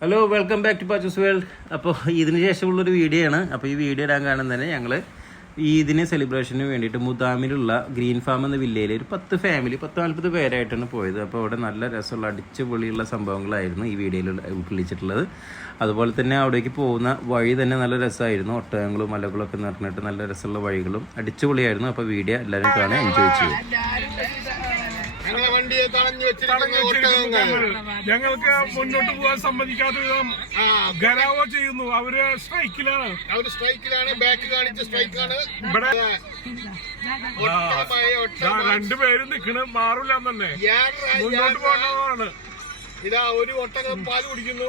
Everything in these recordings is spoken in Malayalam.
Hello welcome back to Pachu's world അപ്പോൾ ഇതിന് ശേഷമുള്ളൊരു വീഡിയോ ആണ് അപ്പോൾ ഈ വീഡിയോ ഇടാൻ കാരണം തന്നെ ഞങ്ങൾ ഈദിന് സെലിബ്രേഷന് വേണ്ടിയിട്ട് മുതാമിലുള്ള ഗ്രീൻ ഫാം എന്ന വില്ലയിൽ ഒരു പത്ത് ഫാമിലി പത്ത് നാൽപ്പത് പേരായിട്ടാണ് പോയത്. അപ്പോൾ അവിടെ നല്ല രസമുള്ള അടിച്ചുപൊളിയുള്ള സംഭവങ്ങളായിരുന്നു ഈ വീഡിയോയിൽ ഉൾക്കൊള്ളിച്ചിട്ടുള്ളത്. അതുപോലെ തന്നെ അവിടേക്ക് പോകുന്ന വഴി തന്നെ നല്ല രസമായിരുന്നു. ഒട്ടകങ്ങളും മലകളൊക്കെ നിറഞ്ഞിട്ട് നല്ല രസമുള്ള വഴികളും അടിച്ചുപൊളിയായിരുന്നു. അപ്പോൾ വീഡിയോ എല്ലാവരും കാണാൻ എൻജോയ് ചെയ്യും ഞങ്ങൾക്ക് മുന്നോട്ട് പോകാൻ സമ്മതിക്കാത്ത വിധം ഗരാവോ ചെയ്യുന്നു. അവർ സ്ട്രൈക്കിലാണ്. അവർ സ്ട്രൈക്കിലാണ്. ബാക്ക് കാണിച്ച സ്ട്രൈക്കാണ്. ഇവിടെ രണ്ടുപേരും നിക്കണ്. മാറില്ല തന്നെ. മുന്നോട്ട്. പോകേണ്ടതാണ്. ഇതാ ഒരു ഒട്ടകം പാൽ കുടിക്കുന്നു.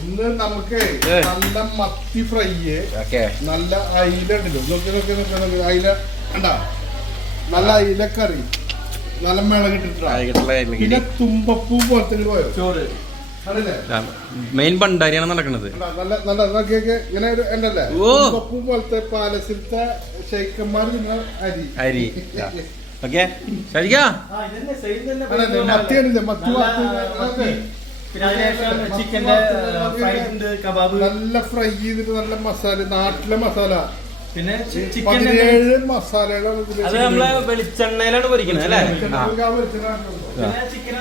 ഇന്ന് നമുക്ക് നല്ല മത്തി ഫ്രൈ ഓക്കെ. നല്ല അയില ഉണ്ടല്ലോ നോക്കി നോക്കി നോക്കി നോക്കി അയില ഉണ്ടാ നല്ല അയിലക്കറി നല്ല മിളകിട്ടിട്ടാ പിന്നെ തുമ്പപ്പൂ പോലത്തെ പോയോ? ചോറ്. കണ്ടില്ലേ? മെയിൻ ഭണ്ടാരിയാണ് നടക്കുന്നത് കണ്ടാ? നല്ല നല്ല നോക്കിയൊക്കെ ഇങ്ങനെ ഒരു. തുമ്പപ്പൂ പോലത്തെ പാലസിലത്തെ ഷെയ്ക്കന്മാർ അരി. അരി. ഓക്കെ. കഴിക്കാ അതെ, മത്തി മത്തി. ചിക്കന്റെ കബാബ്. നല്ല ഫ്രൈ ചെയ്തിട്ട് നല്ല മസാല നാട്ടിലെ മസാല. പിന്നെ ചിക്കൻ പതിനേഴ് മസാലകളാണ് ഇതിൽ അത് നമ്മളെ വെളിച്ചെണ്ണയിലാണ് പൊരിക്കുന്നത് അല്ലേ? ആ. പിന്നെ ചിക്കൻ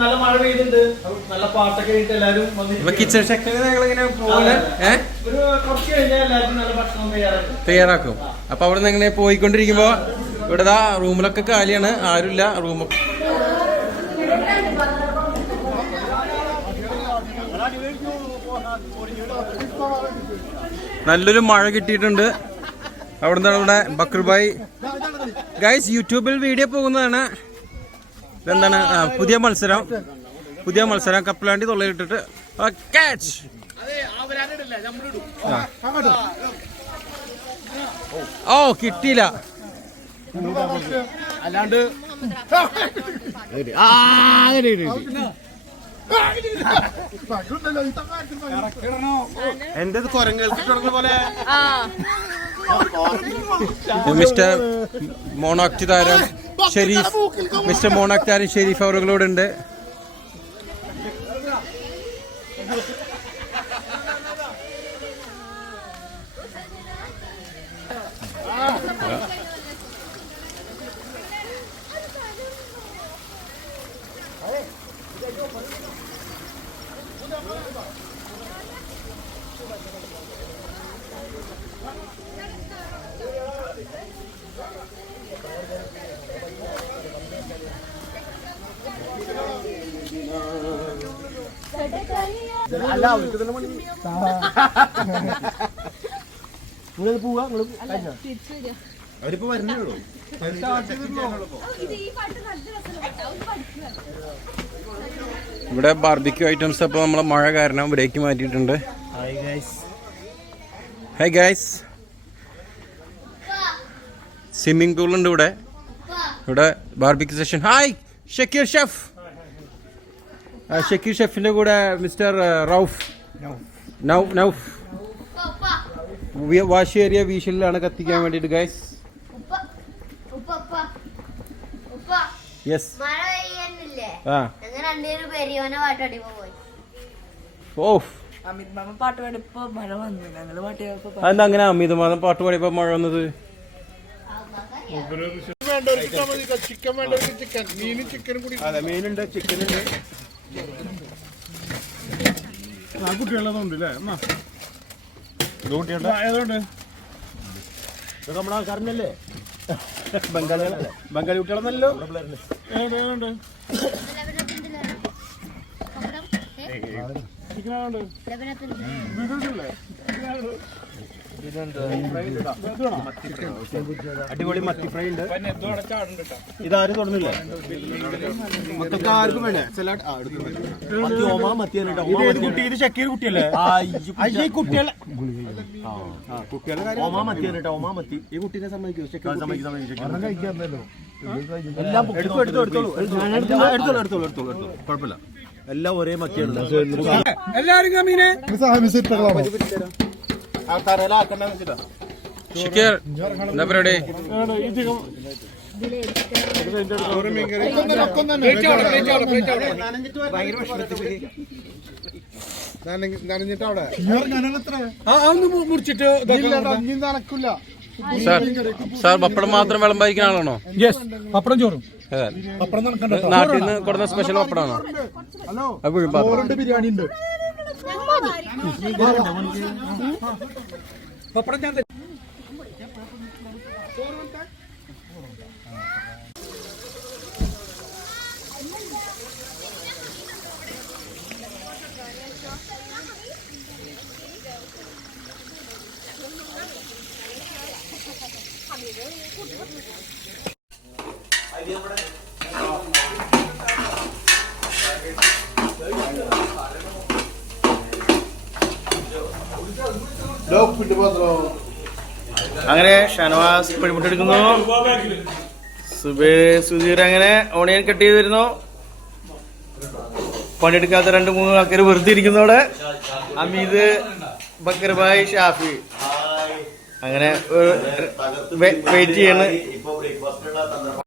നല്ല മഴ നല്ല പാട്ടൊക്കെ എല്ലാരും ഇപ്പൊ കിച്ചൺ ഷെക്കിൽ ഞങ്ങൾ പോലെ ഏ? ഒരു കുറച്ച് കഴിഞ്ഞാൽ എല്ലാവർക്കും നല്ല ഭക്ഷണം തയ്യാറാക്കും. തയ്യാറാക്കും. അപ്പൊ അവിടെ നിന്ന് ഇങ്ങനെ പോയിക്കൊണ്ടിരിക്കുമ്പോ ഇവിടെ ദാ റൂമിലൊക്കെ കാലിയാണ് ആരുമില്ല റൂമ. നല്ലൊരു മഴ കിട്ടിയിട്ടുണ്ട്. അവിടെ നിന്നാണ് ഇവിടെ ബക്രുബായ് ഗൈസ് യൂട്യൂബിൽ വീഡിയോ പോകുന്നതാണ്. ഇതെന്താണ്? പുതിയ മത്സരം. പുതിയ മത്സരം. കപ്പലാണ്ടി തൊള്ളയിട്ടിട്ട് ക്യാച്ച് ഓ കിട്ടിയില്ല. അല്ലാണ്ട് എന്റെ പോലെ. മിസ്റ്റർ മോണാക്ട് താരം ഷെരീഫ് മിസ്റ്റർ മോണാക്ട് താരം ഷെരീഫ് അവരിപ്പോ വരുന്നേ ഉള്ളൂ ഇവിടെ ബാർബിക്യൂ ഐറ്റംസ് അപ്പോൾ നമ്മളെ മഴ കാരണം ബ്രേക്ക് മാറ്റിയിട്ടുണ്ട്. ഹൈ ഗൈസ് സ്വിമ്മിംഗ് പൂൾ ഉണ്ട് ഇവിടെ. ഇവിടെ barbecue session hi Shakeer chef Shakeer ഷെഫിന്റെ കൂടെ മിസ്റ്റർ റൌഫ്. നൗ നൗഫ് വാശിയേറിയ വീശലിലാണ് കത്തിക്കാൻ വേണ്ടിയിട്ട് ഗൈസ് യെസ് ആ. ഓഫ്. അതെന്താ അങ്ങനെ അമിതമാനം പാട്ട് പാടിയപ്പോ മഴ വന്നത്. ചിക്കൻ വേണ്ടവർക്ക് ചിക്കൻ മീനും ചിക്കനും കൂടി അതെ മീനുണ്ട് ചിക്കൻ ഉണ്ട് ആ കുട്ടികളതുണ്ട് അല്ലേ കുട്ടിയുണ്ട് ഏതുകൊണ്ട് ഇതൊക്കെ നമ്മുടെ ആൾക്കാരനല്ലേ? ബംഗാളി ബംഗാളി കുട്ടികളൊന്നല്ലോ അടിപൊളി മത്തി ഫ്രൈ ഉണ്ട്. ഇതാരും തുടങ്ങില്ല മൊത്തം ആർക്കും വേണ്ടേ? സലാഡ്? മത്തി ഓമ മത്തി കേട്ടോ. കുട്ടി ഇത് ഷക്കീർ കുട്ടിയല്ലേ? കുട്ടികളെ ഓമാ മത്തി കേട്ടോ ഓമാ മത്തി. ഈ കുട്ടീനെ സമ്മതിക്കോ? എല്ലാം എടുത്തോ എടുത്തോ എടുത്തോളൂ എല്ലാം എടുത്തോളൂ എടുത്തോളൂ എടുത്തോളൂ എടുത്തോളൂ കുഴപ്പമില്ല. എല്ലാം ഒരേ മത്തിയാണ്. എല്ലാരും കമ്മീനെ ആ തറയിലാക്കണ്ടെന്ന് വെച്ചിട്ടാ ഷിക്കർ എന്താ പരിപാടി? നനഞ്ഞിട്ട് അവിടെ മുറിച്ചിട്ട് ഇനി നനക്കില്ല സാർ പപ്പടം മാത്രം വിളമ്പായിരിക്കുന്ന ആളാണോ? യെസ് പപ്പടം ചോറും. നാട്ടിൽ നിന്ന് കൊടുത്ത സ്പെഷ്യൽ പപ്പടമാണോ അത് ബിരിയാണി ഉണ്ട് പപ്പടം ഞാൻ പിന്നെ മാത്രം അങ്ങനെ ഷനവാസ് പിടിമുട്ടെടുക്കുന്നു. സുബേ സുധീർ അങ്ങനെ ഓണിയൻ കട്ട് ചെയ്ത് വരുന്നു. പണിയെടുക്കാത്ത രണ്ട് മൂന്ന് ആൾക്കാർ വെറുതെ ഇരിക്കുന്നവിടെ അമീദ് ബക്കർബായ് ഷാഫി. അങ്ങനെ വെയിറ്റ് ചെയ്യണ്.